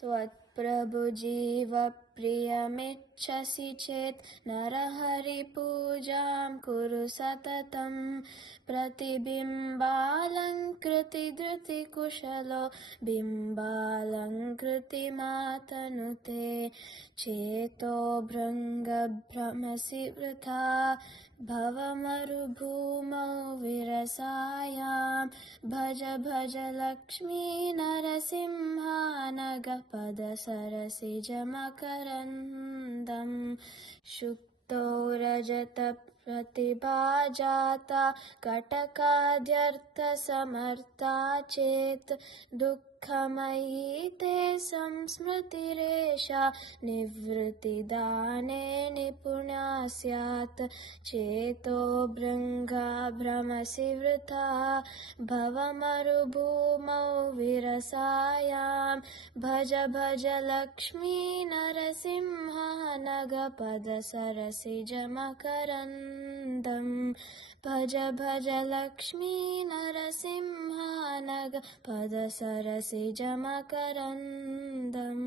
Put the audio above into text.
त्वत्प्रभुजीवप्रियमिच्छसि चेत् नरहरिपूजां कुरु सततं प्रतिबिम्बालङ्कृतिधृतिकुशलो बिम्बालङ्कृतिमातनुते चेतो भृङ्गभ्रमसि वृथा भवमरुभूमौ विरसायां भज भज लक्ष्मी नरसिंहानगपदसरसिजमकरन्दम् शुक्तो रजतप्रतिभाजाता कटकाद्यर्थसमर्था चेत् दुःखमयी ते संस्मृतिरेषा निवृत्तिदाने निपुणा स्यात् चेतो भृङ्गभ्रमसि वृथा भवमरुभूमौ विरसायां भज भज लक्ष्मी नरसिंहानगपदसरसिजमकरन्दम् भज भज लक्ष्मी नरसिंहानगपदसरसिजमकरन्दम्।